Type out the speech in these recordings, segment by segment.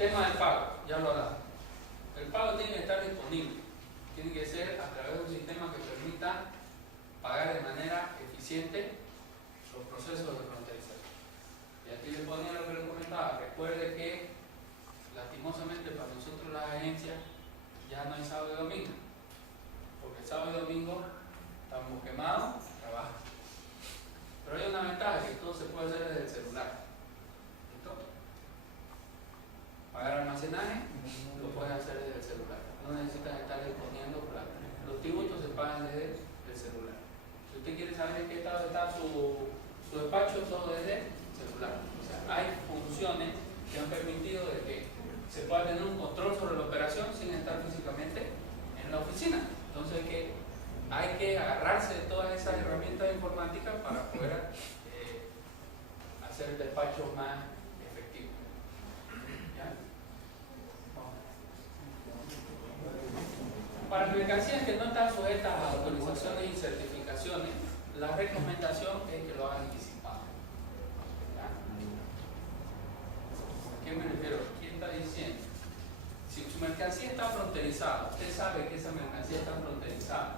tema del pago, ya lo hablamos. El pago tiene que estar disponible, tiene que ser a través de un sistema que permita pagar de manera eficiente los procesos de fronterización. Y aquí le ponía lo que le comentaba, recuerde que lastimosamente para nosotros las agencias ya no hay sábado y domingo, porque sábado y domingo estamos quemados, trabajan. Pero hay una ventaja, que todo se puede hacer desde el celular. ¿Listo? Pagar almacenaje lo puedes hacer desde el celular, no necesitas estar disponiendo plata. Los tributos se pagan desde el celular. Si usted quiere saber en qué estado está su despacho, todo desde el celular. O sea, hay funciones que han permitido de que se pueda tener un control sobre la operación sin estar físicamente en la oficina. Entonces hay que agarrarse de todas esas herramientas informáticas para poder hacer el despacho más efectivo. ¿Ya? Para mercancías que no están sujetas a autorizaciones y certificaciones, la recomendación es que lo hagan anticipado. ¿Ya? ¿A qué me refiero? ¿Quién está diciendo? Si su mercancía está fronterizada, usted sabe que esa mercancía está fronterizada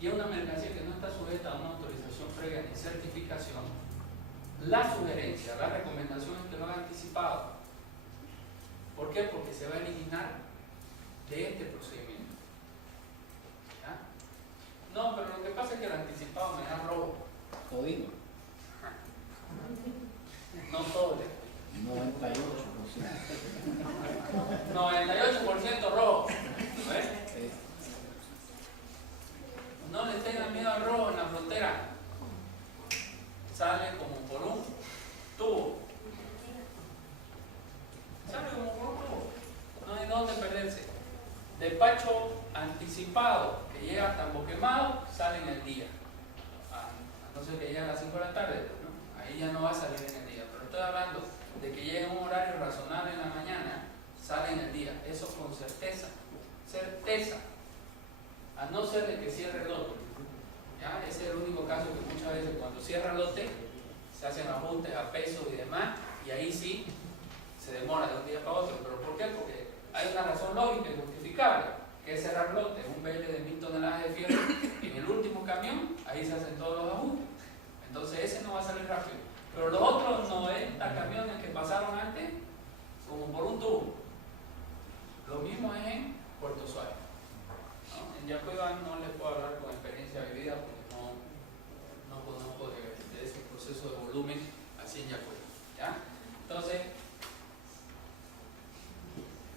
y es una mercancía que no está sujeta a una autorización previa ni certificación, la sugerencia, la recomendación es que lo haga anticipado. ¿Por qué? Porque se va a eliminar de este procedimiento. ¿Ya? No, pero lo que pasa es que el anticipado me da robo. Jodido. No todo. 98% robo. ¿Ves? No le tengan miedo al robo en la frontera. Sale como por un tubo. Sale como por un tubo. No hay dónde perderse. Despacho anticipado que llega hasta Boquemado, sale en el día. A no ser que llegue a las 5 de la tarde, ¿no? Ahí ya no va a salir en el día. Pero estoy hablando de que llegue en un horario razonable en la mañana, sale en el día. Eso con certeza. Certeza. A no ser de que cierre el lote. ¿Ya? Ese es el único caso que muchas veces cuando cierra el lote se hacen ajustes a pesos y demás, y ahí sí se demora de un día para otro. ¿Pero por qué? Porque hay una razón lógica y justificable, que es cerrar lote, un BL de 1000 toneladas de fierro en el último camión, ahí se hacen todos los ajustes. Entonces ese no va a salir rápido. Pero los otros 90 camiones que pasaron antes, como por un tubo. Lo mismo es en Puerto Suárez. ¿No? En Yacuiba no les puedo hablar con experiencia vivida porque no conozco de ese proceso de volumen así en Yacuiba. ¿Ya? Entonces,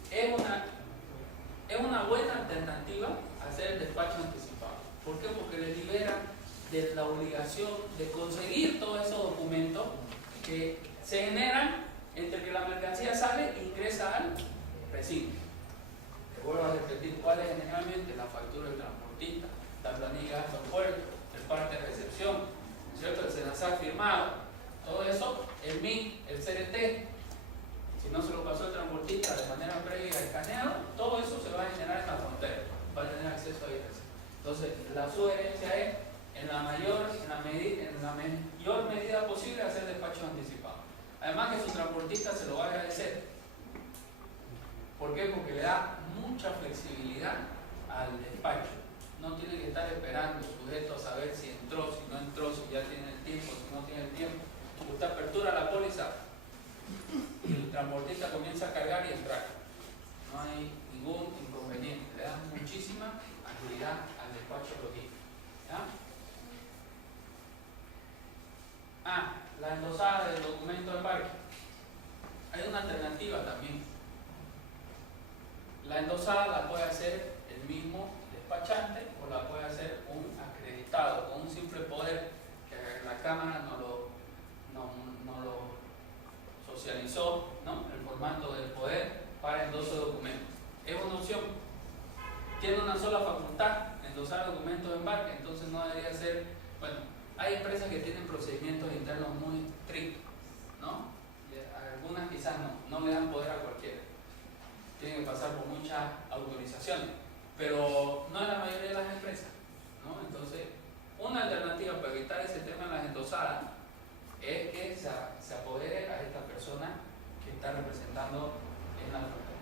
es una buena alternativa hacer el despacho anticipado. ¿Por qué? Porque le libera de la obligación de conseguir todos esos documentos que se generan entre que la mercancía sale e ingresa al recinto. Te vuelvo a repetir cuál es generalmente la factura del transportista, la planilla de gasto en puerto, el parte de recepción, ¿cierto? El SENASAC firmado, todo eso, el MIN, el CRT. Si no se lo pasó el transportista de manera previa escaneado, todo eso se va a generar en la frontera, va a tener acceso a IRS. Entonces, la sugerencia es, en la mayor medida posible, hacer despachos anticipados. Además que su transportista se lo va a agradecer. ¿Por qué? Porque le da mucha flexibilidad al despacho. No tiene que estar esperando, sujeto a saber si entró, si no entró, si ya tiene el tiempo, si no tiene el tiempo. Usted apertura la póliza y el transportista comienza a cargar y entrar. No hay ningún inconveniente. Le da muchísima agilidad al despacho logístico. ¿Ya? La endosada del documento de embarque. Hay una alternativa también. La endosada la puede hacer el mismo despachante o la puede hacer un acreditado con un simple poder que la Cámara no lo socializó, ¿no? El formato del poder para endoso de documentos. Es una opción. Tiene una sola facultad, endosar documentos de embarque, entonces no debería ser. Bueno, hay empresas que tienen procedimientos internos muy estrictos, ¿no? Algunas quizás no le dan poder a cualquiera. Tienen que pasar por muchas autorizaciones, pero no es la mayoría de las empresas, ¿no? Entonces, una alternativa para evitar ese tema en las endosadas es que se apodere a esta persona que está representando en la frontera.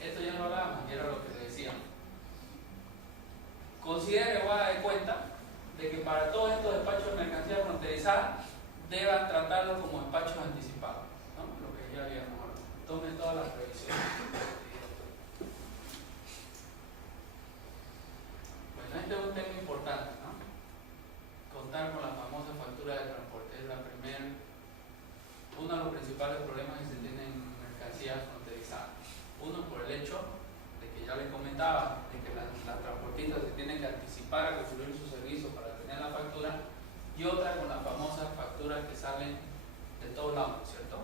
Esto ya lo hablábamos, que era lo que decíamos. Considere o haga de cuenta de que para todos estos despachos de mercancía fronterizada deban tratarlo como despachos anticipados, ¿no? Lo que ya habíamos hablado. Tome todas las previsiones. Bueno, este es un tema importante, ¿no? Contar con la famosa factura de transporte es uno de los principales problemas que se tienen en mercancías fronterizadas. Uno, por el hecho de que ya les comentaba, de que las transportistas se tienen que anticipar a construir su servicio para tener la factura, y otra con las famosas facturas que salen de todos lados, ¿cierto?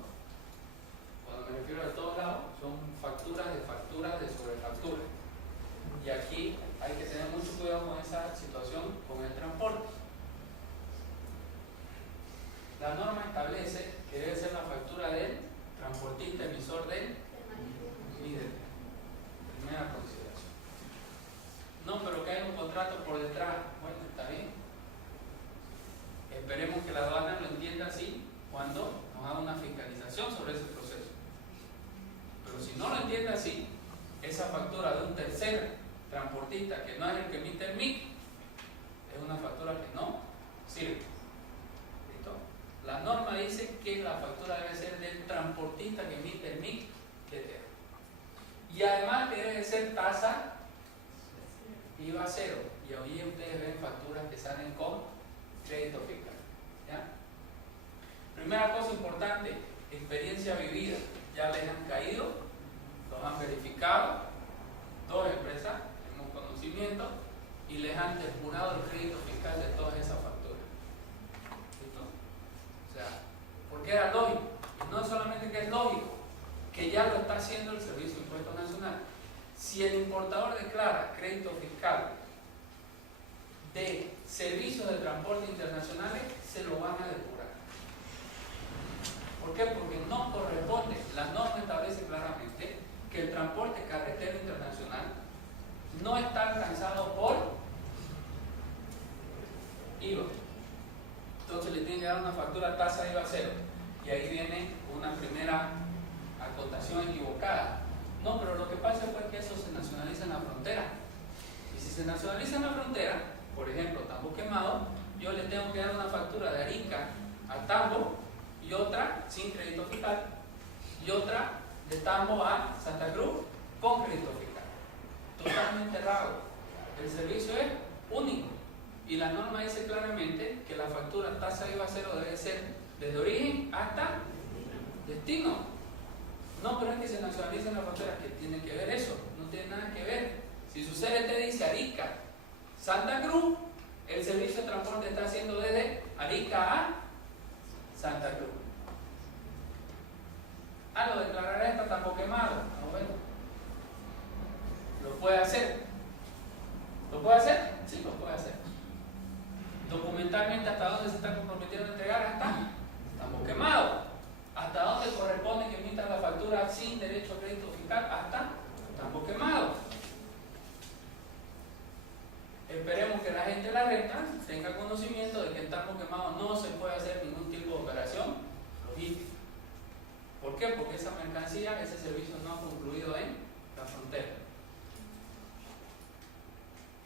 Cuando me refiero a todos lados, son facturas de sobrefacturas. Y aquí hay que tener mucho cuidado con esa situación con el transporte. La norma establece que debe ser la factura del transportista emisor del líder. Primera consideración. No, pero que hay un contrato por detrás. Bueno, está bien. Esperemos que la aduana lo entienda así cuando nos haga una fiscalización sobre ese proceso. Pero si no lo entiende así, esa factura de un tercer transportista que no es el que emite el MIC es una factura que no sirve. ¿Listo? La norma dice que la factura debe ser del transportista que emite el MIC de tierra. Y además que debe ser tasa IVA cero. Y hoy ustedes ven facturas que salen con crédito fiscal. ¿Ya? Primera cosa importante, experiencia vivida. Ya les han caído, los han verificado, dos empresas, tenemos conocimiento, y les han depurado el crédito fiscal de todas esas facturas. ¿Listo? O sea, porque era lógico, y no solamente que es lógico, que ya lo está haciendo el Servicio de Impuesto Nacional. Si el importador declara crédito fiscal de servicios de transporte internacionales, se lo van a depurar. ¿Por qué? Porque no corresponde. La norma establece claramente que el transporte carretero internacional no está alcanzado por IVA. Entonces le tienen que dar una factura tasa IVA cero. Y ahí viene una primera acotación equivocada. No, pero lo que pasa fue que eso se nacionaliza en la frontera. Y si se nacionaliza en la frontera, por ejemplo, Tambo Quemado, yo le tengo que dar una factura de Arica a Tambo y otra sin crédito fiscal y otra de Tambo a Santa Cruz con crédito fiscal. Totalmente errado. El servicio es único y la norma dice claramente que la factura tasa IVA cero debe ser desde origen hasta destino. No, pero es que se nacionaliza en la frontera. ¿Qué tiene que ver eso? No tiene nada que ver. Si su CRT dice Arica, Santa Cruz, el servicio de transporte está haciendo desde Arica a Santa Cruz. Ah, lo declarará está Tambo Quemado. No, bueno. ¿Lo puede hacer? ¿Lo puede hacer? Sí, lo puede hacer. Documentalmente, ¿hasta dónde se está comprometiendo a entregar? Hasta Tambo Quemado. ¿Hasta dónde corresponde que emitan la factura sin derecho a crédito fiscal? Hasta Tambo Quemado. Esperemos que la gente de la renta tenga conocimiento de que en Tambo Quemado no se puede hacer ningún tipo de operación logística. ¿Por qué? Porque esa mercancía, ese servicio no ha concluido en la frontera.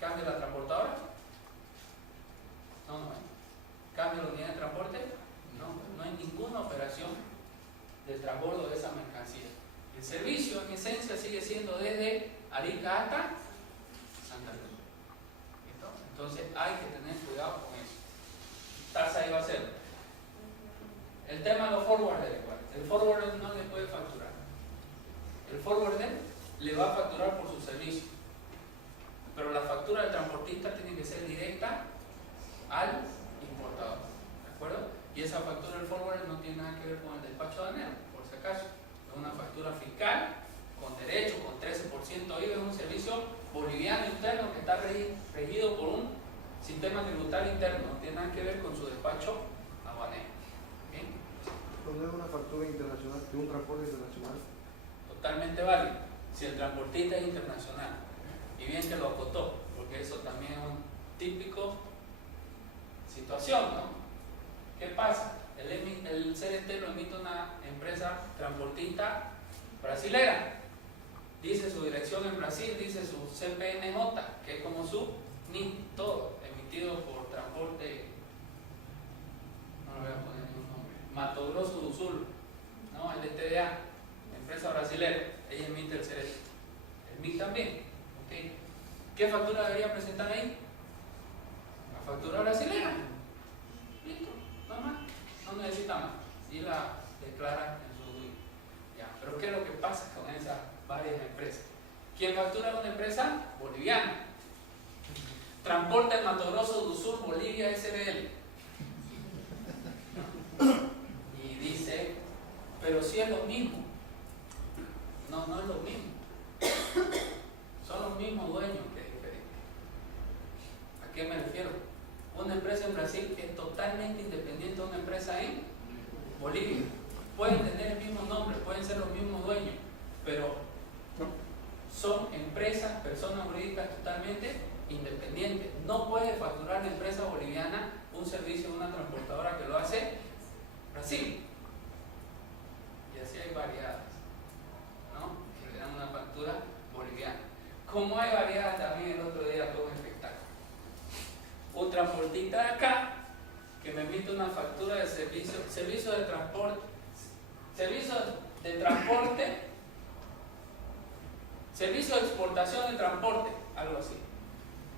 ¿Cambia la transportadora? No, no hay. ¿Cambia la unidad de transporte? No hay ninguna operación de transbordo de esa mercancía. El servicio en esencia sigue siendo desde Arica hasta Santa Cruz. Entonces hay que tener cuidado con eso. Tasa IVA cero. El tema de los forwarders igual. El forwarder no le puede facturar. El forwarder le va a facturar por su servicio. Pero la factura del transportista tiene que ser directa al importador. ¿De acuerdo? Y esa factura del forwarder no tiene nada que ver con el despacho aduanero, por si acaso. Es una factura fiscal, con derecho, con 13% IVA, es un servicio boliviano interno que está regido por un sistema tributario interno, no tiene nada que ver con su despacho aduanero. ¿Bien? ¿No es una factura internacional, de un transporte internacional? Totalmente válido, si el transportista es internacional. Y bien que lo acotó, porque eso también es un típico situación, ¿no? ¿Qué pasa? El CRT lo emite una CPNJ, que es como su NIT, todo emitido por Transporte, no le voy a poner ningún nombre, Mato Grosso do Sul, ¿no? El TDA, empresa brasilera, ella emite el CRT. El MIT también. ¿Okay? ¿Qué factura debería presentar ahí? La factura brasilera. Listo, no más, no necesita más. Y la declara en su DUI. Ya, pero ¿qué es lo que pasa con esas varias empresas? ¿Quién factura una empresa? Boliviana. Transporte Mato Grosso do Sul, Bolivia SRL. Y dice, pero si es lo mismo. No, no es lo mismo. Son los mismos dueños, que es diferente. ¿A qué me refiero? Una empresa en Brasil es totalmente independiente de una empresa en Bolivia. Pueden tener el mismo nombre, pueden ser los mismos dueños, pero son empresas, personas jurídicas totalmente independientes. No puede facturar la empresa boliviana un servicio de una transportadora que lo hace Brasil. Y así hay variadas, ¿no? Que le dan una factura boliviana. Como hay variadas también, el otro día fue un espectáculo. Un transportista de acá que me emite una factura de servicio de transporte, servicio de exportación de transporte, algo así.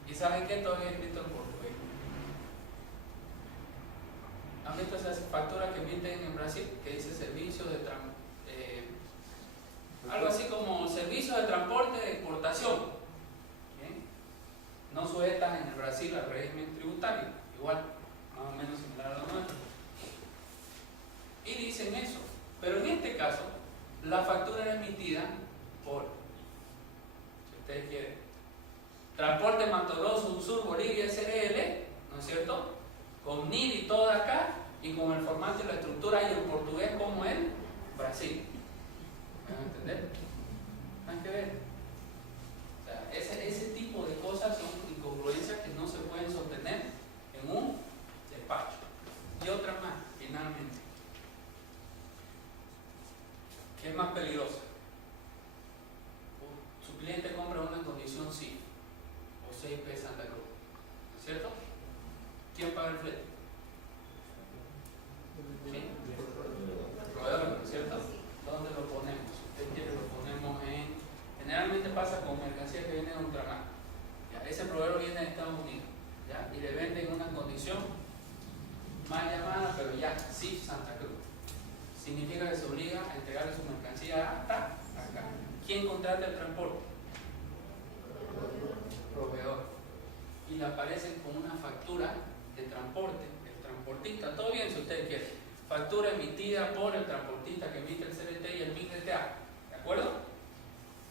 ¿Y saben qué? Todavía escrito en portugués. ¿Han visto esas facturas que emiten en Brasil que dice servicio de algo así como servicio de transporte de exportación? ¿Bien? No sujetas en el Brasil al régimen tributario, igual, más o menos similar a lo nuestro. Y dicen eso, pero en este caso la factura era emitida por, si ustedes quieren, Transporte Mato Grosso do Sul, Bolivia SRL, ¿no es cierto? Con NID y todo acá, y con el formato y la estructura y el portugués como en Brasil. ¿Me van a entender? ¿Hay que ver? O sea, ese tipo de cosas son incongruencias que no se pueden sostener en un despacho. Y otra más, finalmente. ¿Qué es más peligrosa? Su cliente compra una condición SIF o 6P Santa Cruz, ¿no es cierto? ¿Quién paga el flete? ¿Sí? El proveedor, ¿no es cierto? ¿Dónde lo ponemos? Si usted quiere, lo ponemos en... Generalmente pasa con mercancía que viene de ultramar. Ese proveedor viene de Estados Unidos, ¿ya? Y le venden una condición mal llamada, pero ya, SIF Santa Cruz. Significa que se obliga a entregarle su mercancía hasta acá. ¿Quién contrata el transporte? Proveedor. Y le aparecen con una factura de transporte, el transportista, todo bien si ustedes quieren, factura emitida por el transportista que emite el CRT y el MIT-DTA, ¿de acuerdo?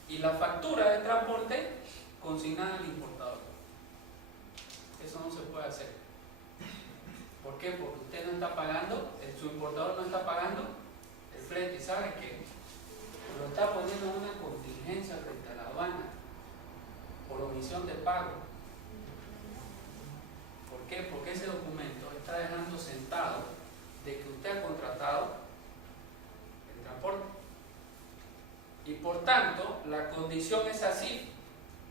Y la factura de transporte consignada al importador. Eso no se puede hacer. ¿Por qué? Porque usted no está pagando, su importador no está pagando el flete, y sabe que lo está poniendo en una contingencia frente a la aduana por omisión de pago. ¿Por qué? Porque ese documento está dejando sentado de que usted ha contratado el transporte. Y por tanto, la condición es así,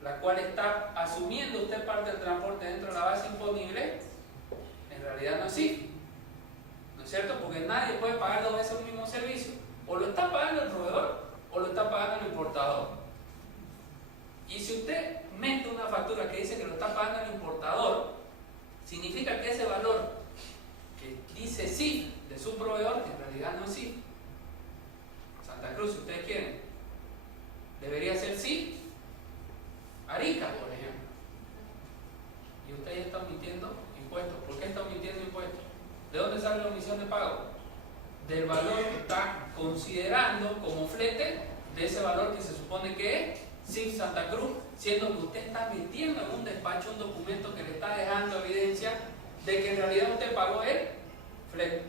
la cual está asumiendo usted parte del transporte dentro de la base imponible, en realidad no es así. ¿No es cierto? Porque nadie puede pagar dos veces un mismo servicio. O lo está pagando el proveedor o lo está pagando el importador. Y si usted mete una factura que dice que lo está pagando el importador, significa que ese valor que dice sí de su proveedor en realidad no es sí. Santa Cruz, si ustedes quieren, debería ser sí Arica, por ejemplo. Y usted ya está omitiendo impuestos. ¿Por qué está omitiendo impuestos? ¿De dónde sale la omisión de pago? Del valor que está considerando como flete de ese valor que se supone que es SIF Santa Cruz, siendo que usted está metiendo en un despacho un documento que le está dejando evidencia de que en realidad usted pagó el flete.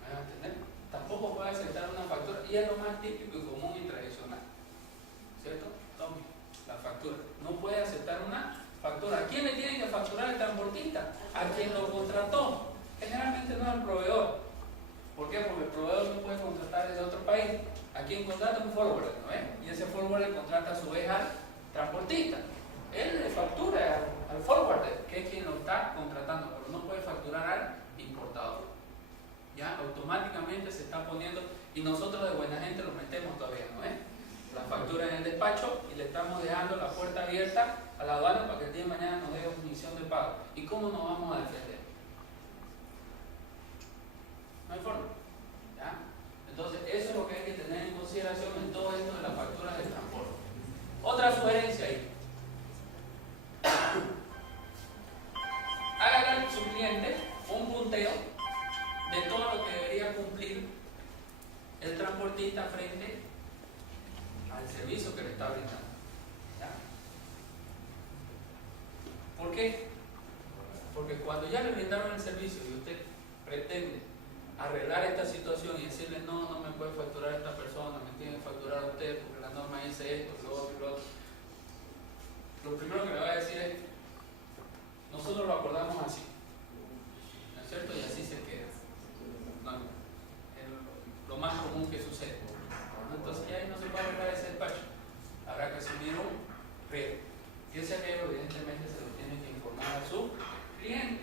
¿Me van a entender? Tampoco puede aceptar una factura, y es lo más típico y común y tradicional, ¿cierto? Tome la factura. No puede aceptar una factura. ¿A quién le tiene que facturar el transportista? A quien lo contrató. Generalmente no es el proveedor. ¿Por qué? Porque el proveedor no puede contratar desde otro país. ¿A quién contrata? Un forwarder, ¿no es? Y ese forwarder contrata a su vez al transportista. Él le factura al forwarder, que es quien lo está contratando, pero no puede facturar al importador. Ya automáticamente se está poniendo, y nosotros de buena gente lo metemos todavía, ¿no es? La factura en el despacho y le estamos dejando la puerta abierta a la aduana para que el día de mañana nos dé omisión de pago. ¿Y cómo nos vamos a defender? No hay forma. ¿Ya? Entonces, eso es lo que hay que tener en consideración en todo esto de la factura de transporte. Otra sugerencia ahí. Hágale a su cliente un punteo de todo lo que debería cumplir el transportista frente al servicio que le está brindando. ¿Ya? ¿Por qué? Porque cuando ya le brindaron el servicio y usted pretende arreglar esta situación y decirle no me puede facturar esta persona, me tiene que facturar a usted porque la norma dice esto, lo otro y lo otro. Lo primero que le voy a decir es, nosotros lo acordamos así, ¿no es cierto? Y así se queda. No, es lo más común que sucede. Entonces ya ahí no se puede arreglar ese despacho. Habrá que asumir un riesgo. Y ese riesgo evidentemente se lo tiene que informar a su cliente.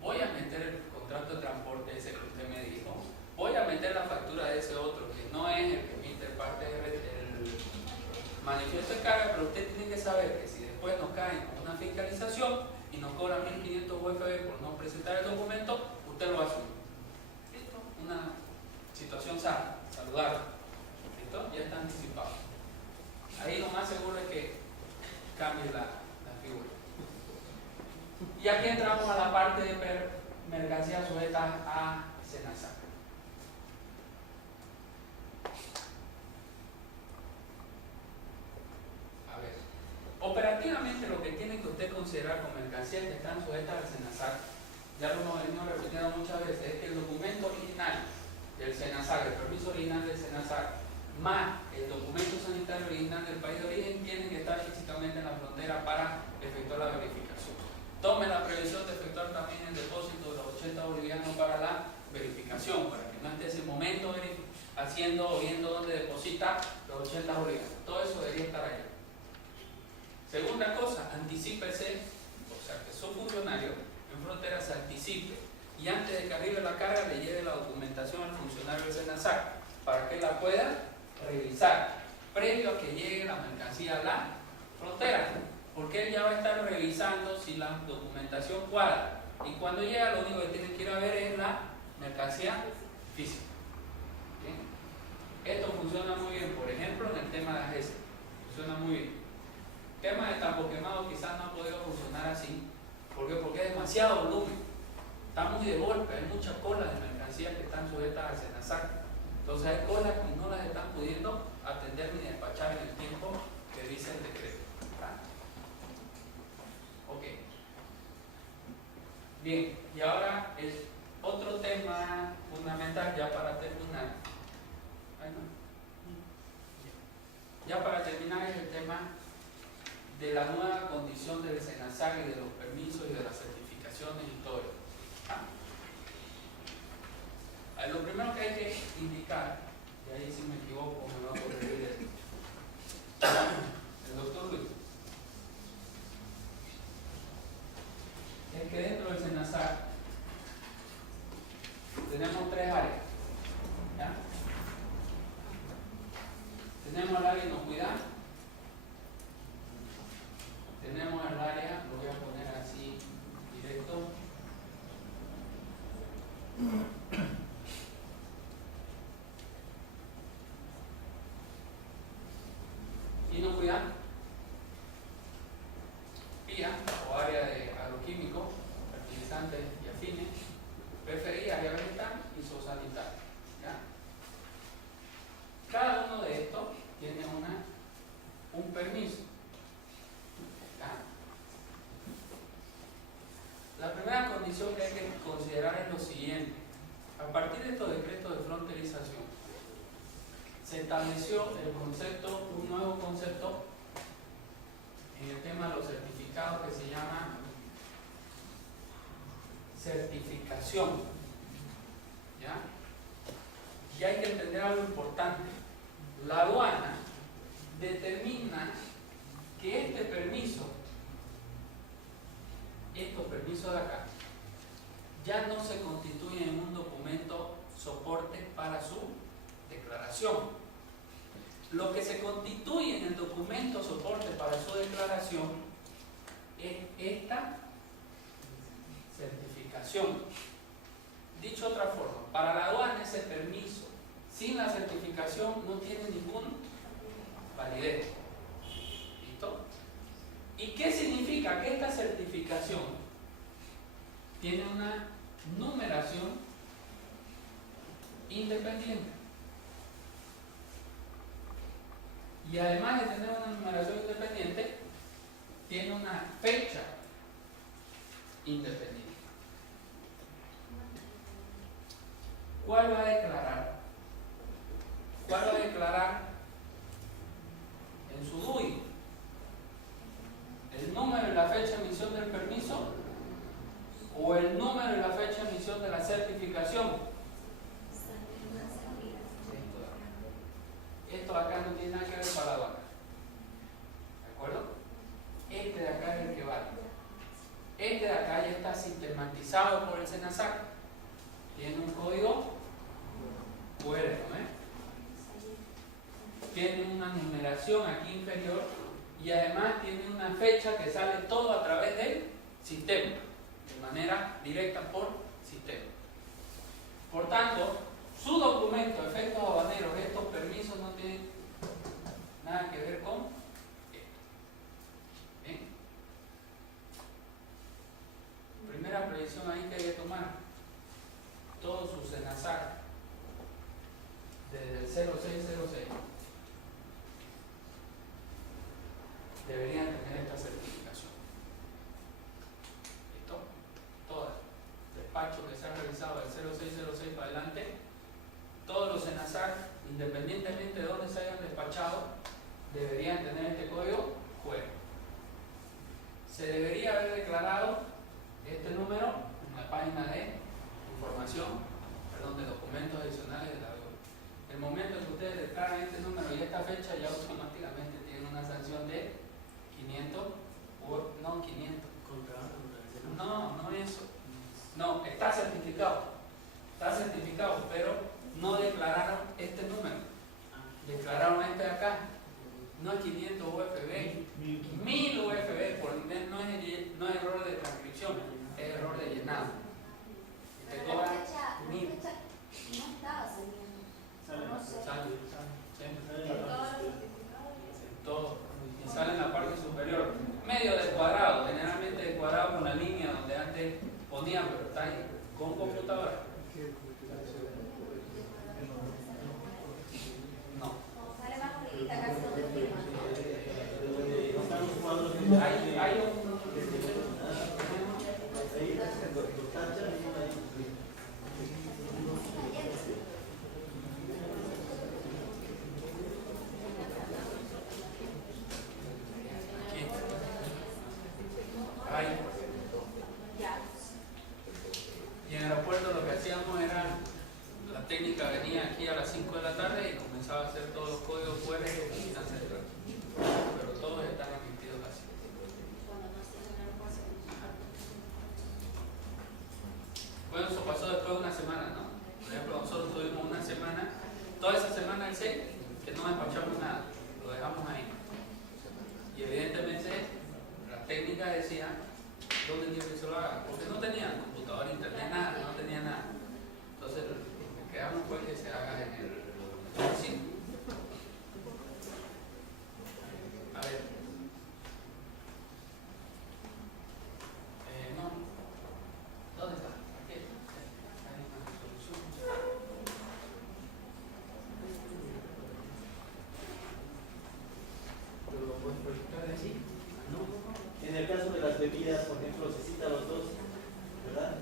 Voy a meter el contrato de transporte ese que usted me dijo. Voy a meter la factura de ese otro que no es el que emite parte del manifiesto de carga, pero usted tiene que saber que si después nos caen una fiscalización y nos cobran 1.500 UFB por no presentar el documento, usted lo va a asumir. ¿Listo? Una situación sana, saludable. ¿Listo? Ya está anticipado. Ahí lo más seguro es que cambie la figura. Y aquí entramos a la parte de mercancías sujetas a SENASAC. A ver, operativamente lo que tiene que usted considerar con mercancías que están sujetas al SENASAC, ya lo hemos venido repitiendo muchas veces, es que el documento original del SENASAC, el permiso original del SENASAC, más el documento sanitario original del país de origen, tienen que estar físicamente en la frontera para efectuar la verificación. Tome la previsión de efectuar también el depósito de los 80 bolivianos para la verificación, para que no esté ese momento haciendo o viendo dónde deposita los 80 bolivianos. Todo eso debería estar ahí. Segunda cosa, anticípese, o sea, que su funcionario en frontera se anticipe y antes de que arribe la carga le lleve la documentación al funcionario del SENASAC para que la pueda revisar previo a que llegue la mercancía a la frontera, porque él ya va a estar revisando si la documentación cuadra y cuando llega lo único que tiene que ir a ver es la mercancía física. ¿Sí? Esto funciona muy bien, por ejemplo, en el tema de AGES, funciona muy bien. El tema de tambo quemado quizás no ha podido funcionar así. ¿Por qué? Porque es demasiado volumen. Está muy de golpe, hay muchas colas de mercancías que están sujetas al SENASAC. Entonces hay colas que no las están pudiendo atender ni despachar en el tiempo que dice el decreto. ¿Está? Ok. Bien, y ahora el otro tema fundamental ya para terminar. Ya para terminar es el tema de la nueva condición del SENASAC y de los permisos y de las certificaciones y todo eso. Lo primero que hay que indicar, y ahí si me equivoco me va a corregir el doctor Luis, es que dentro del SENASAC tenemos tres áreas. ¿Ya? Tenemos el área de inocuidad, tenemos el área, lo voy a poner así directo, inocuidad, PIA o área de agroquímicos, fertilizantes y afines, PFI, área vegetal y zoosanitaria. ¿Ya? Cada uno de estos tiene un permiso. ¿Ya? La primera condición que hay que considerar es lo siguiente. A partir de estos decretos de fronterización, se estableció un nuevo concepto en el tema de los certificados que se llama certificación. ¿Ya? Y hay que entender algo importante. La aduana determina que este permiso, estos permisos de acá, ya no se constituyen en un documento soporte para su declaración. Lo que se constituye en el documento soporte para su declaración es esta certificación. Dicho de otra forma, para la aduana ese permiso sin la certificación no tiene ninguna validez. ¿Listo? ¿Y qué significa? Que esta certificación tiene una numeración independiente. Y además de tener una numeración independiente, tiene una fecha independiente. ¿Cuál va a declarar? ¿Cuál va a declarar en su DUI? ¿El número y la fecha de emisión del permiso? ¿O el número y la fecha de emisión de la certificación? Esto acá no tiene nada que ver para la aduana. ¿De acuerdo? Este de acá es el que vale. Este de acá ya está sistematizado por el SENASAC. Tiene un código QR, ¿no? Tiene una numeración aquí inferior y además tiene una fecha que sale todo a través del sistema, de manera directa por sistema. Por tanto, su documento, efectos aduaneros, estos permisos no tienen nada que ver con esto. ¿Bien? Primera previsión ahí que hay que tomar. Todos sus SENASAC desde el 0606 deberían tener esta certificación. ¿Listo? Todo despacho que se ha realizado del 0606 para adelante, todos los SENASAC, independientemente de dónde se hayan despachado, deberían tener este código QR. Se debería haber declarado este número en la página de información, perdón, de documentos adicionales de la DUI. El momento que ustedes declaran este número y esta fecha, ya automáticamente tienen una sanción de 500, no 500. No eso. No, está certificado, pero no declararon este número. Declararon este de acá. No es 500 UFB, 1000 UFB, no es error de transcripción, es error de llenado. Te cobra 1000. No estaba saliendo. No sé. Sale. En Todo. Y sale en la parte superior. Medio descuadrado, generalmente descuadrado con la línea donde antes ponían, pero está ahí con computadora. No. Sale más bonita casi donde firma. Hay un. Y en el aeropuerto lo que hacíamos era, la técnica venía aquí a las 5 de la tarde y comenzaba a hacer todos los códigos QR de oficina central. Pero todos están emitidos así. Bueno, eso pasó después de una semana, ¿no? Por ejemplo, nosotros tuvimos una semana, toda esa semana el 6, que no despachamos nada, lo dejamos ahí. Y evidentemente la técnica decía dónde quiero que se lo haga, porque no tenían computadora, internet, nada, no tenía nada. Entonces lo que quedamos fue que se haga en el oficina. A ver. No. ¿Dónde está? Aquí. Hay una solución. ¿Pero lo puedes proyectar así? No. En el caso de las bebidas, por ejemplo, se cita los dos, ¿verdad?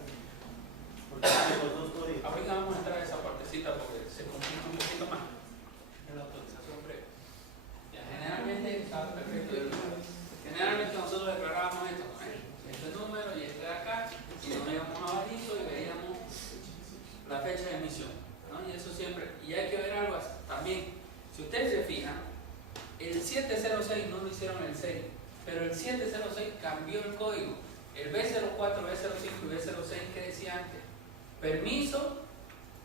Porque tienen los dos códigos. Ahorita vamos a entrar a esa partecita porque se complica un poquito más en la autorización previa. Ya, generalmente está perfecto. Generalmente nosotros declarábamos esto, ¿no? Este número y este de acá, y nos íbamos abajito y veíamos la fecha de emisión, ¿no? Y eso siempre. Y hay que ver algo así. También, si ustedes se fijan, el 2706 cambió el código. El B04, B05 y B06, ¿qué decía antes? Permiso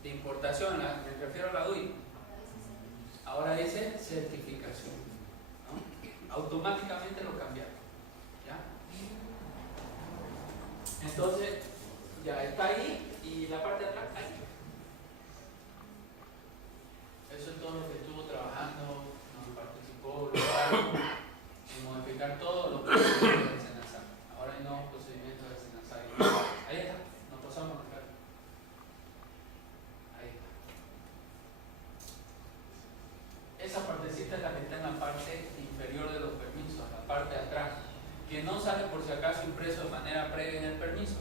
de importación, me refiero a la DUI. Ahora dice certificación, ¿no? Automáticamente lo cambiaron, ¿ya? Entonces, ya está ahí y la parte de atrás, ahí. Eso es todo lo que estuvo trabajando, nos participó en modificar todos los procedimientos del SENASAC. Ahora hay nuevos procedimientos del SENASAC. Ahí está, nos pasamos acá. Ahí está. Esa partecita es la que está en la parte inferior de los permisos, la parte de atrás, que no sale por si acaso impreso de manera previa en el permiso.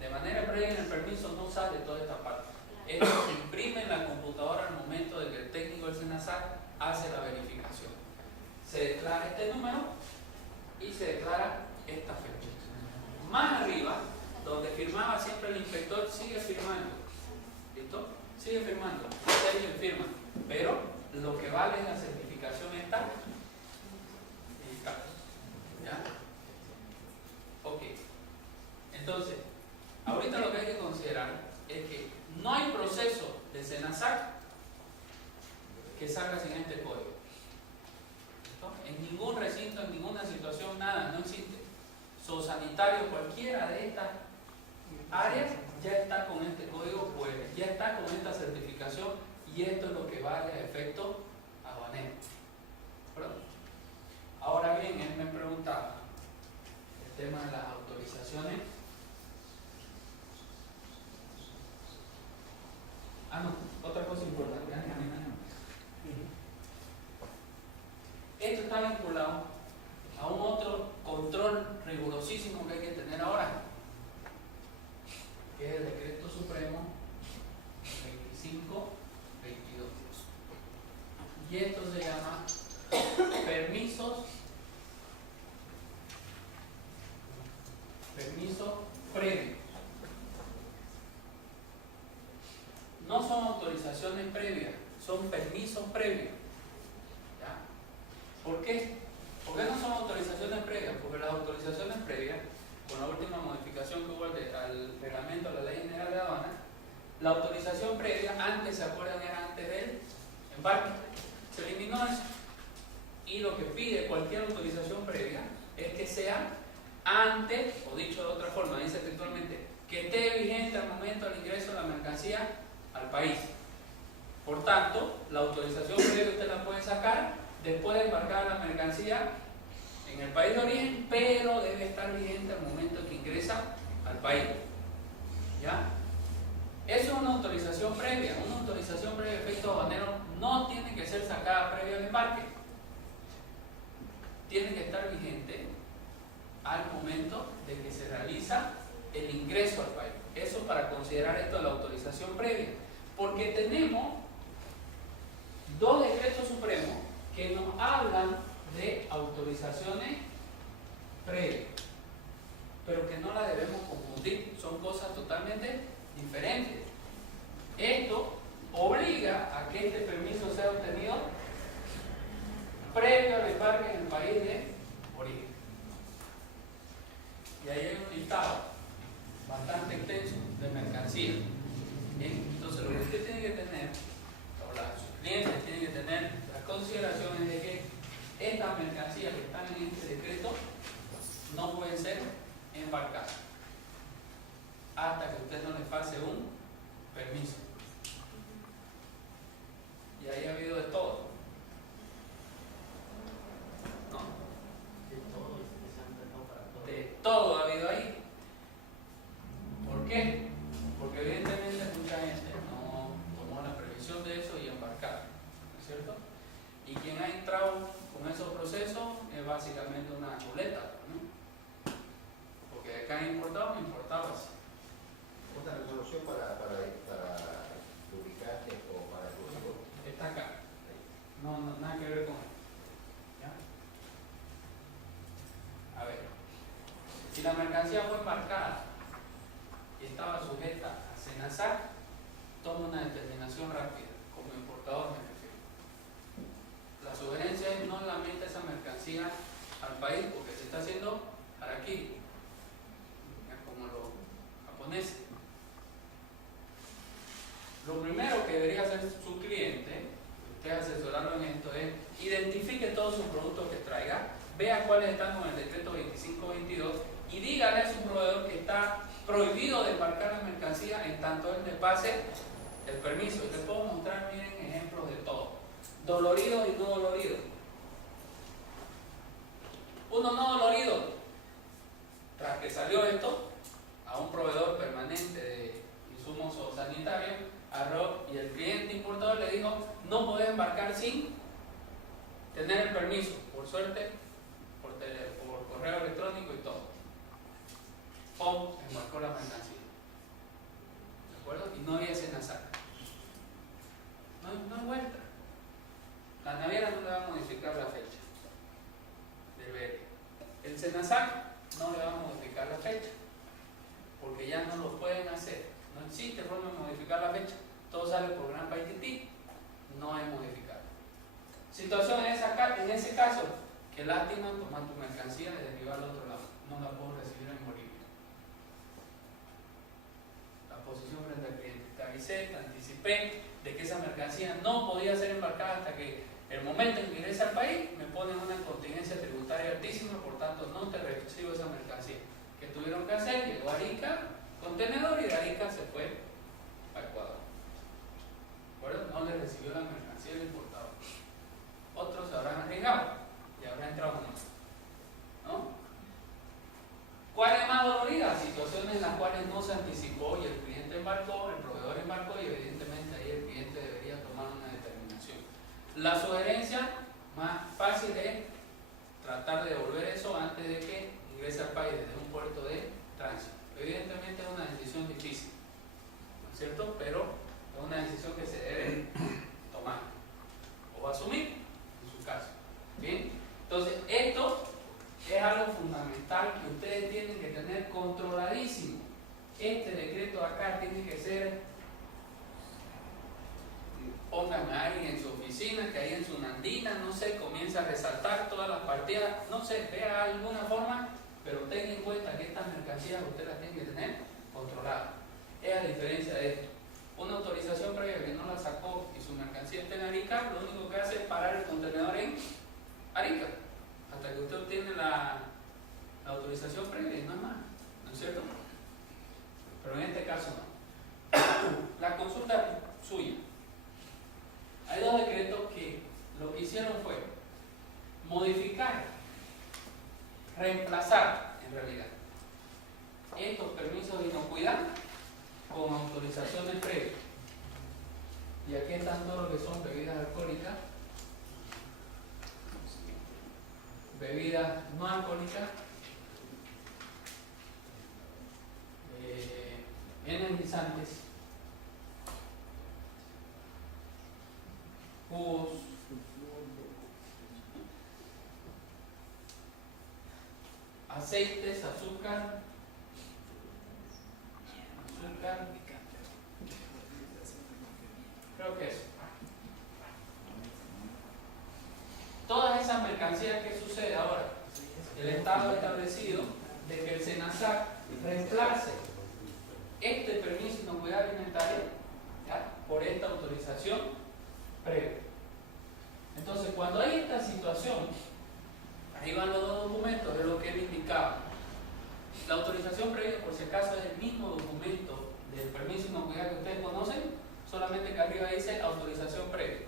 De manera previa en el permiso no sale toda esta parte. Esto se imprime en la computadora al momento de que el técnico del SENASAC hace la verificación. Se declara este número y se declara esta fecha. Más arriba, donde firmaba siempre el inspector, sigue firmando. ¿Listo? Sigue firmando. Ustedes firman. Pero lo que vale es la certificación esta. ¿Ya? Ok. Entonces, ahorita lo que hay que considerar es que no hay proceso de SENASAC que salga sin este código. ¿Listo? En ningún recinto, en ninguna situación, nada, no existe. Zoosanitario, cualquiera de estas áreas ya está con este código, pues ya está con esta certificación y esto es lo que vale a efecto aduanero. ¿Verdad? Ahora bien, él me preguntaba el tema de las autorizaciones. No, otra cosa importante. Esto está vinculado a un otro control rigurosísimo que hay que tener ahora, que es el Decreto Supremo 2522. Y esto se llama permiso previo. No son autorizaciones previas, son permisos previos. ¿Ya? ¿Por qué? ¿Por qué no son autorizaciones previas? Porque las autorizaciones previas, con la última modificación que hubo al reglamento de la Ley General de Aduanas, la autorización previa, antes, ¿se acuerdan? Era antes del embarque. Se eliminó eso. Y lo que pide cualquier autorización previa es que sea antes, o dicho de otra forma, dice textualmente, que esté vigente al momento del ingreso de la mercancía al país. Por tanto, la autorización previa usted la puede sacar después de embarcar la mercancía en el país de origen, pero debe estar vigente al momento en que ingresa al país. ¿Ya? Eso es una autorización previa. Una autorización previa de efecto aduanero no tiene que ser sacada previo al embarque. Tiene que estar vigente al momento de que se realiza el ingreso al país. Eso para considerar esto de la autorización previa. Porque tenemos dos decretos supremos que nos hablan de autorizaciones previas, pero que no las debemos confundir. Son cosas totalmente diferentes. Esto obliga a que este permiso sea obtenido previo al embarque en el país de origen. Y ahí hay un listado bastante extenso de mercancías. Entonces lo que usted tiene que tener, o sus clientes tienen que tener las consideraciones de que estas mercancías que están en este decreto no pueden ser embarcadas hasta que usted no les pase un permiso. Y ahí ha habido de todo. ¿No? De todo ha habido ahí. ¿Por qué? Porque evidentemente mucha gente no tomó la previsión de eso y embarcaron, ¿no es cierto? Y quien ha entrado con esos procesos es básicamente una ruleta, ¿no? Porque acá han importado así. ¿Una resolución para lubricantes o para el uso? Está acá. No, nada que ver con esto. ¿Ya? A ver. Si la mercancía fue embarcada y estaba sujeta a SENASAC, toma una determinación rápida, como importador me refiero. La sugerencia es no la meta esa mercancía al país porque se está haciendo harakiri, como los japoneses. Lo primero que debería hacer su cliente, usted asesorarlo en esto, es identifique todos sus productos que traiga, vea cuáles están con el decreto 2522 y dígale a su proveedor que está prohibido de embarcar la mercancía en tanto él le pase el permiso. Y les puedo mostrar, miren, ejemplos de todo, doloridos y no doloridos. Uno no dolorido, tras que salió esto, a un proveedor permanente de insumos sanitarios, arroz, y el cliente importador le dijo, no podés embarcar sin tener el permiso, por suerte, por correo electrónico y todo. O embarcó la mercancía. ¿De acuerdo? Y no había SENASAC. No hay vuelta. La naviera no le va a modificar la fecha del BR. El SENASAC no le va a modificar la fecha, porque ya no lo pueden hacer. No existe forma de modificar la fecha. Todo sale por Gran Paitití, no hay modificado. Situación en ese caso, que lástima tomar tu mercancía y derivar al otro lado. No la puedo recibir en Bolivia. La posición frente al cliente. Te avisé, te anticipé de que esa mercancía no podía ser embarcada hasta que el momento en que ingrese al país me ponen una contingencia tributaria altísima, por tanto no te recibo esa mercancía. ¿Qué tuvieron que hacer? Llegó a Arica, contenedor, y de Arica se fue a Ecuador. ¿De acuerdo? No le recibió la mercancía del importador. Otros se habrán arriesgado y habrán entrado en ¿no? ¿Cuál es más dolorida? Situaciones en las cuales no se anticipó y el cliente embarcó, el proveedor embarcó y evidentemente ahí el cliente debería tomar una determinación. La sugerencia más fácil es tratar de devolver eso antes de que ingrese al país desde un puerto de tránsito. Evidentemente es una decisión difícil, ¿no es cierto? Pero es una decisión que se debe tomar o asumir en su caso. ¿Bien? Entonces, esto es algo fundamental que ustedes tienen que tener controladísimo. Este decreto de acá tiene que ser, pongan a alguien en su oficina, que ahí en su nandina, no sé, comienza a resaltar todas las partidas, no sé, vea alguna forma, pero tenga en cuenta que estas mercancías usted las tiene que tener controladas. Es a diferencia de esto. Una autorización previa que no la sacó y su mercancía está en Arica, lo único que hace es parar el contenedor en Arica, hasta que usted obtiene la autorización previa y no es más, ¿no es cierto? Pero en este caso no. La consulta suya. Hay dos decretos que lo que hicieron fue modificar, reemplazar en realidad estos permisos de inocuidad con autorizaciones previas. Y aquí están todo lo que son bebidas alcohólicas, bebidas no alcohólicas, energizantes, jugos, aceites, azúcar, creo que eso. Todas esas mercancías que sucede ahora, el Estado ha establecido de que el SENASAC reemplace este permiso de inocuidad alimentaria, ¿ya?, por esta autorización previa. Entonces, cuando hay esta situación, ahí van los dos documentos, de lo que él indicaba. La autorización previa, por si acaso, es el mismo documento del permiso de inocuidad que ustedes conocen, solamente que arriba dice autorización previa.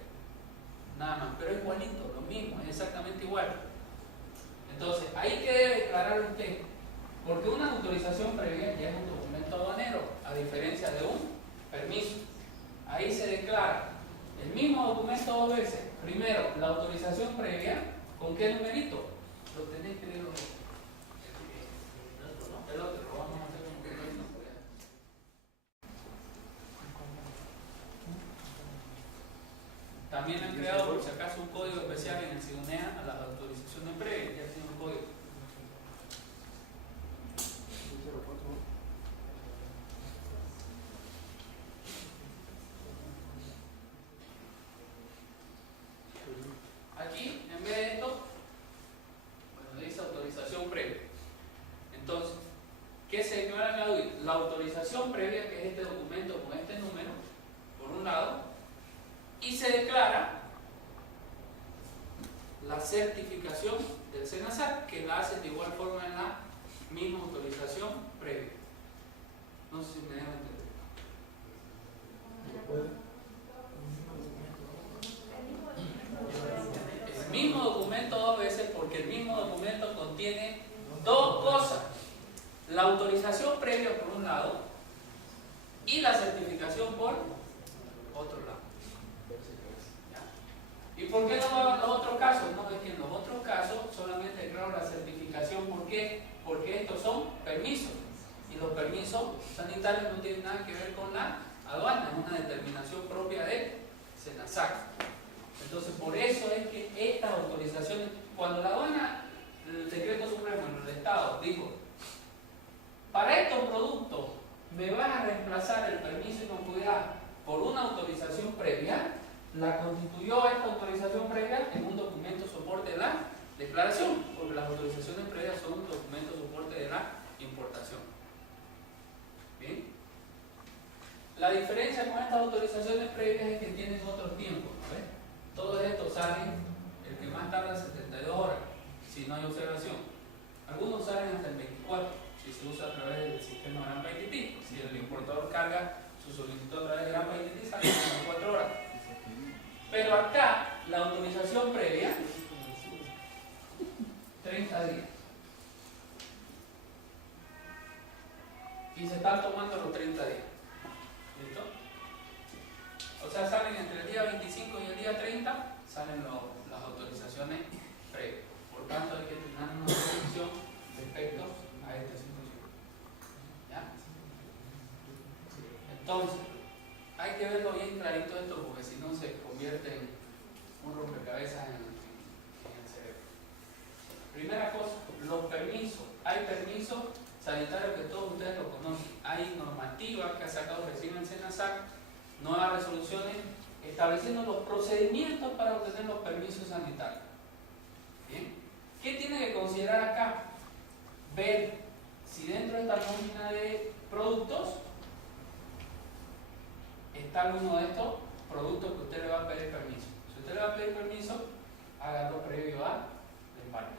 Nada más, pero es igualito, lo mismo, es exactamente igual. Entonces, ahí que debe declarar usted, porque una autorización previa ya es un documento aduanero, a diferencia de un permiso. Ahí se declara el mismo documento dos veces. Primero, la autorización previa, ¿con qué numerito? Lo tenéis que leer. El otro lo vamos a hacer con un numerito. También han creado, por si acaso, un código especial en el SIGUNEA a las autorizaciones previas. Ya tiene un código. Aquí, en vez de esto, bueno, dice Entonces, ¿qué se declara en la DUI? La autorización previa, que es este documento con este número, por un lado, y se declara la certificación del SENASAC, que la hace de igual forma en la misma autorización previa. No sé si me dejan entender. El mismo documento dos veces, porque el mismo documento contiene dos cosas: la autorización previa por un lado y la certificación por otro lado. ¿Ya? ¿Y por qué no van los otros casos? No, es que en los otros casos solamente declaro la certificación. ¿Por qué? Porque estos son permisos, y los permisos sanitarios no tienen nada que ver con la aduana, es una determinación propia de SENASAC. Entonces, por eso es que estas autorizaciones, cuando la aduana, el decreto supremo en el Estado dijo: para estos productos me vas a reemplazar el permiso de inocuidad por una autorización previa, la constituyó esta autorización previa en un documento soporte de la declaración, porque las autorizaciones previas son un documento soporte de la importación. ¿Bien? La diferencia con estas autorizaciones previas es que tienen otros tiempos, ¿no? Todos estos salen, el que más tarda 72 horas, si no hay observación. Algunos salen hasta el 24, si se usa a través del sistema Gran ITT. Si el importador carga su solicitud a través de Gran ITT, sale en 24 horas. Pero acá, la autorización previa, 30 días. Y se están tomando los 30 días. ¿Listo? O sea, salen entre el día 25 y el día 30, salen las autorizaciones previas. Por tanto, hay que tener una definición respecto a esta situación. ¿Ya? Entonces, hay que verlo bien clarito esto, porque si no se convierte en un rompecabezas en el cerebro. Primera cosa, los permisos. Hay permisos sanitarios que todos ustedes lo conocen. Hay normativas que ha sacado recién el SENASAC, nuevas resoluciones estableciendo los procedimientos para obtener los permisos sanitarios. ¿Bien? ¿Qué tiene que considerar acá? Ver si dentro de esta nómina de productos está alguno de estos productos que usted le va a pedir permiso. Si usted le va a pedir permiso, hágalo previo al embarque.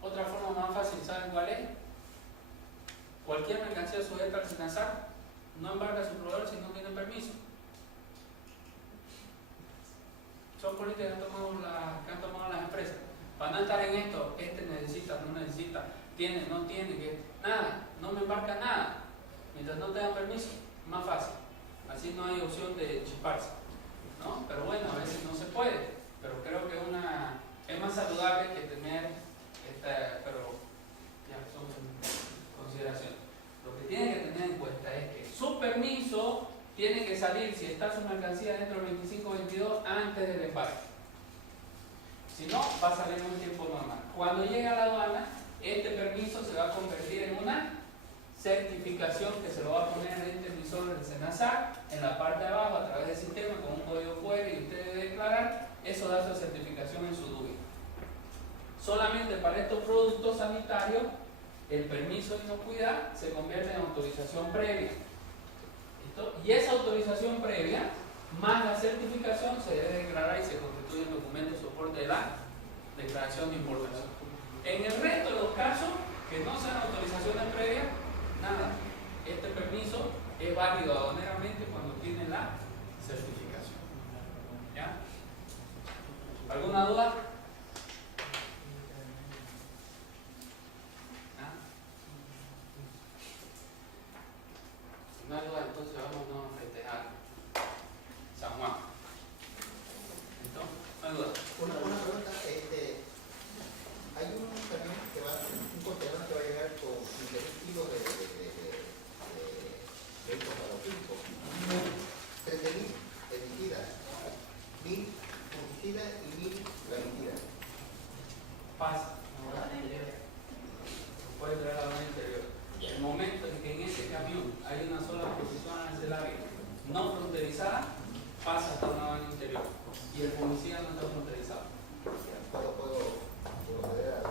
Otra forma más fácil, ¿saben cuál es? Cualquier mercancía sujeta al SENASAC no embarca a su proveedor si no tiene permiso. Son políticas que han tomado las empresas. Para no estar en esto, necesita, no necesita, tiene, no tiene, que nada, no me embarca nada. Mientras no tengan permiso, más fácil. Así no hay opción de chisparse, ¿no? Pero bueno, a veces no se puede. Pero creo que es más saludable que tener pero ya son consideraciones. Lo que tienen que tener en cuenta es que su permiso tiene que salir, si está su mercancía dentro del 25-22, antes del embarque. Si no, va a salir en un tiempo normal. Cuando llegue a la aduana, este permiso se va a convertir en una certificación que se lo va a poner en este emisor del SENASAC en la parte de abajo a través del sistema con un código QR, y usted debe declarar eso, da su certificación en su DUI. Solamente para estos productos sanitarios, el permiso de inocuidad se convierte en autorización previa. ¿Listo? Y esa autorización previa, más la certificación, se debe declarar y se constituye en documento de soporte de la declaración de importación. En el resto de los casos, que no sean autorizaciones previas, nada. Este permiso es válido aduaneramente cuando tiene la certificación. ¿Ya? ¿Alguna duda? No hay duda, entonces vámonos a festejar San Juan. ¿Listo? No hay duda. Una pregunta, hay un camión que va, un contenedor que va a llegar con 10 kilos de hipocalópico, 13.000 herbicidas, 1.000 fungicidas y 1.000 plaguicidas. Pasa. Puede traer a la aduana interior. El momento en que en ese camión hay una sola posición arancelaria no fronterizada, pasa hasta una aduana interior. Y el fungicida no está fronterizado. ¿Puedo proceder al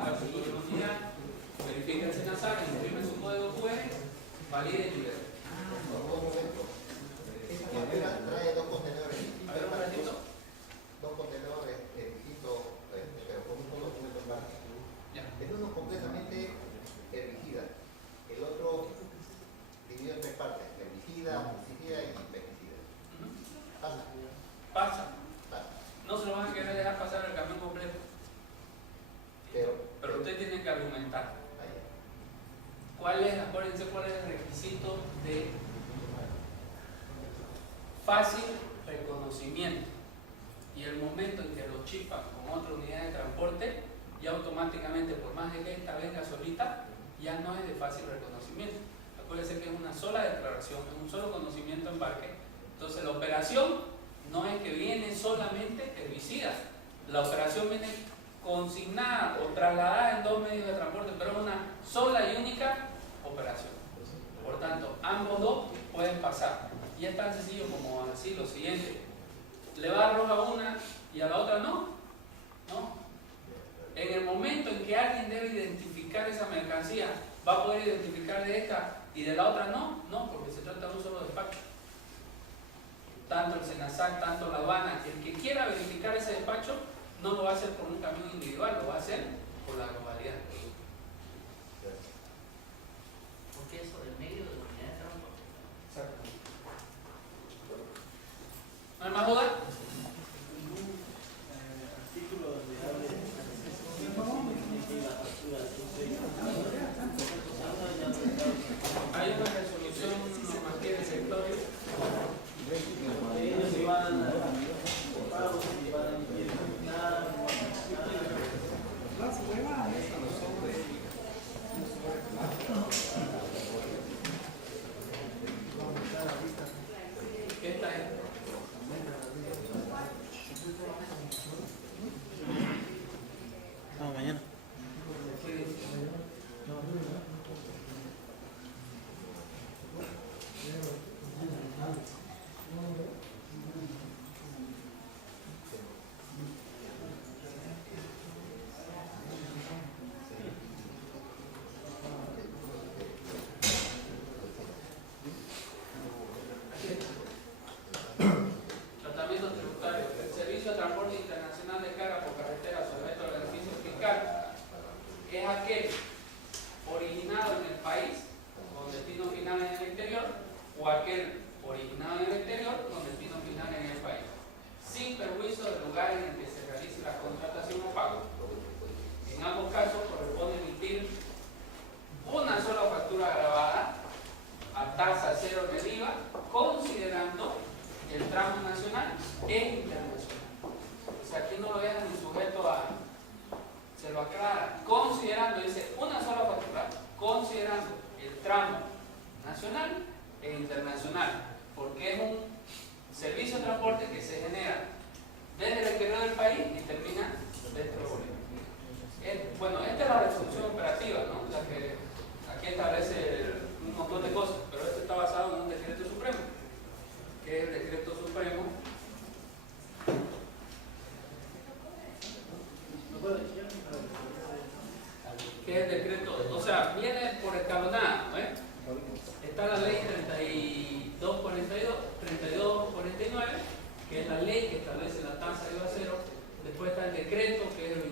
identificar su código de unidad, verifica el SENASAC, imprime su código QR, valide y libera. Un momento. Esa factura trae dos contenedores. A ver, un momentito. Dos contenedores distintos, pero con un solo documento en base. Ya. El uno completamente herbicida, el otro dividido en tres partes: herbicida, fungicida y pesticida. Pasa. Pasa. Pasa. No se lo van a querer dejar pasar el camión completo. Pero usted tiene que argumentar. Acuérdense cuál es el requisito de fácil reconocimiento. Y el momento en que lo chipan con otra unidad de transporte, ya automáticamente, por más de que esta venga solita, ya no es de fácil reconocimiento. Acuérdense que es una sola declaración, es un solo conocimiento de embarque. Entonces la operación no es que viene solamente herbicida. La operación viene consignada o trasladada en dos medios de transporte, pero es una sola y única operación. Por tanto, ambos dos pueden pasar. Y es tan sencillo como decir lo siguiente: le va a dar roja a una y a la otra no. No. En el momento en que alguien debe identificar esa mercancía, ¿va a poder identificar de esta y de la otra no? No, porque se trata de un solo despacho. Tanto el SENASAC, tanto la aduana, el que quiera verificar ese despacho no lo va a hacer por un camión individual, lo va a hacer por la globalidad. Porque eso del medio de la unidad de transporte. Exactamente. ¿No hay más duda? Artículo donde hable de la factura Hay una resolución normativa del sector. ellos se van a pagos y van a emitir nada. ¿Qué está ahí? No, mañana. Tratamiento tributario. El servicio de transporte internacional de carga por carretera sujeto al beneficio fiscal es aquel originado en el país con destino final en el exterior o aquel originado en el exterior con destino final en el país, sin perjuicio del lugar en el que se realice la contratación o pago. En ambos casos corresponde emitir una sola factura grabada a tasa cero en el IVA, considerando el tramo nacional e internacional. O sea, aquí no lo dejan ni sujeto a, se lo aclara, considerando, dice, una sola factura, considerando el tramo nacional e internacional, porque es un servicio de transporte que se genera desde el exterior del país y termina dentro de Bolivia. Bueno, esta es la resolución operativa, ¿no? La que aquí establece un montón de cosas, pero esto está basado en un decreto supremo, que es el decreto supremo que es el decreto, o sea, viene por escalonada, ¿ves? Está la ley 3249, que es la ley que establece la tasa de IVA cero. Después está el decreto, que es el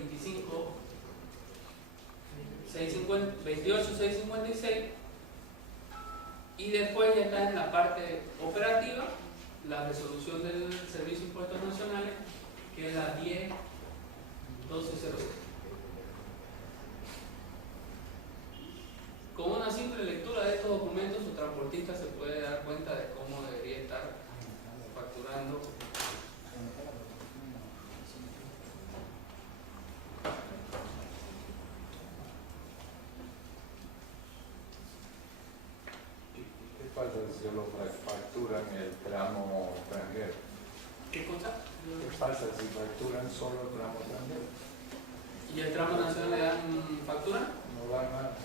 28656, y después ya está en la parte operativa la resolución del Servicio de Impuestos Nacionales, que es la 10.1206. Con una simple lectura de estos documentos, su transportista se puede dar cuenta de cómo debería estar facturando. ¿Qué pasa si yo lo facturan el tramo extranjero? ¿Qué cosa? ¿Qué pasa si facturan solo el tramo extranjero? ¿Y el tramo nacional le dan factura? No dan nada.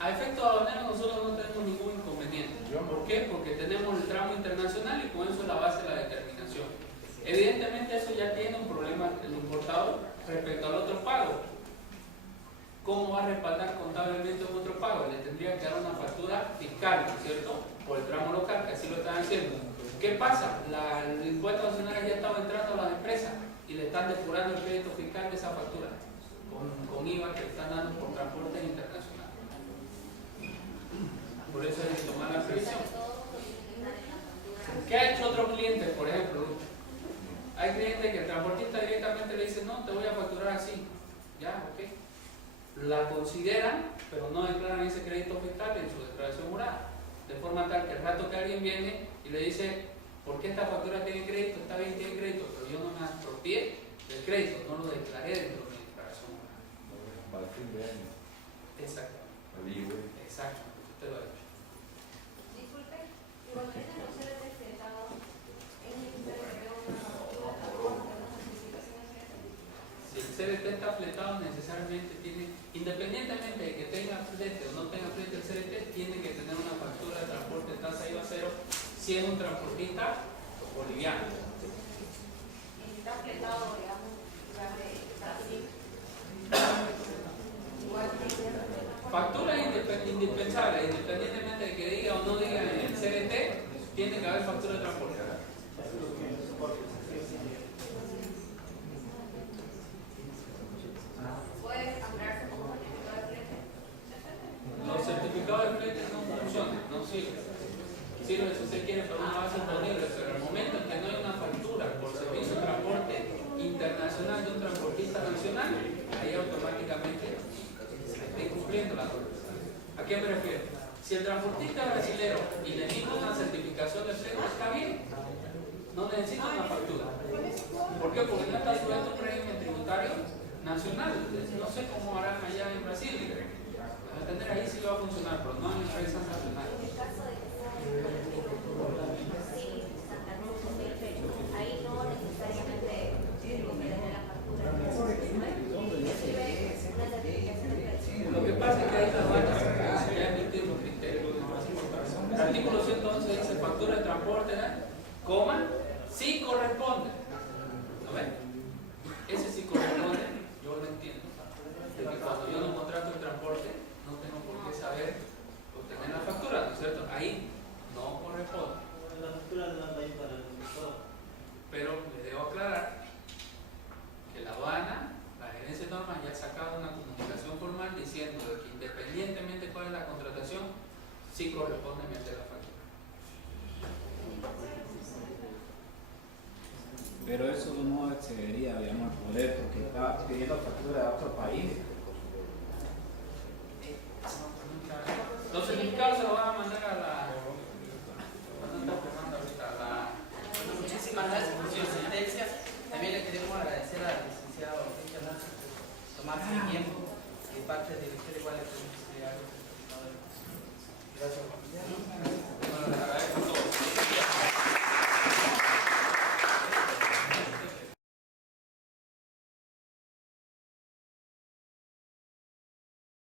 A efecto aduanero nosotros no tenemos ningún inconveniente. ¿Por qué? Porque tenemos el tramo internacional y con eso es la base de la determinación. Evidentemente eso ya tiene un problema el importador respecto al otro pago. ¿cómo va a respaldar contablemente un otro pago? Le tendría que dar una factura fiscal, ¿no es cierto? Por el tramo local, que así lo están haciendo. ¿Qué pasa? El impuesto nacional ya estaba entrando a las empresas y le están depurando el crédito fiscal de esa factura con IVA que le están dando por transporte internacional. Por eso hay que tomar la previsión. ¿Qué ha hecho otro cliente, por ejemplo? Hay clientes que el transportista directamente le dice, no, te voy a facturar así. Ya, ok. La consideran, pero no declaran ese crédito fiscal en su declaración jurada. De forma tal que el rato que alguien viene y le dice, ¿por qué esta factura tiene crédito? Está bien, tiene crédito, pero yo no me apropié del crédito, no lo declaré dentro de mi declaración jurada. Para el fin de año. Exacto. Exacto, usted lo ha hecho. Disculpe, igualmente no se debe decretado en el ministerio que veo una factura de una certificación de Si el CRT está fletado, necesariamente tiene, independientemente de que tenga flete o no tenga flete, el CRT tiene que tener una factura de transporte de tasa IVA cero si es un transportista boliviano. está fletado, digamos, así. Igual que Factura indispensable, independientemente de que diga o no diga en el CRT, tiene que haber factura de transporte. puede cambiarse como certificado de flete. Los certificados de flete no funcionan, no sirven. Sirve si usted quiere para una base imponible, pero el momento en que no hay una factura por servicio de transporte internacional de un transportista nacional, ahí automáticamente se está incumpliendo la norma. ¿A qué me refiero? Si el transportista es brasilero y le emite una certificación de flete, está bien, no necesita una factura. ¿Por qué? Porque no está sujeto a un régimen tributario nacional. No sé cómo harán allá en Brasil. A entender, ahí sí va a funcionar, pero no en empresas nacionales. En el caso de que sea sí, Santa Cruz, ahí no necesariamente tiene que tener la factura. Recibe una certificación de flete. Lo que pasa es que ahí la aduana ya emitió los criterios más importantes. El artículo 111 dice factura de transporte, coma, sí corresponde. ¿No ven? Ese sí corresponde, yo lo entiendo. De que cuando yo no contrato el transporte, no tengo por qué saber obtener la factura, ¿no es cierto? Ahí no corresponde. La factura no anda ahí para el sector. Pero le debo aclarar que la aduana, la gerencia de normas, ya ha sacado una comunicación formal diciendo de que independientemente de cuál es la contratación, sí corresponde meter la factura. Pero eso no excedería, digamos, el poder, porque está pidiendo factura de otro país. Los certificados se los van a mandar a la... Muchísimas gracias por su asistencia. También le queremos agradecer al licenciado Cristian Montes por tomarse el tiempo y parte del directorio igual le queremos entregar los certificados. Gracias. Bueno,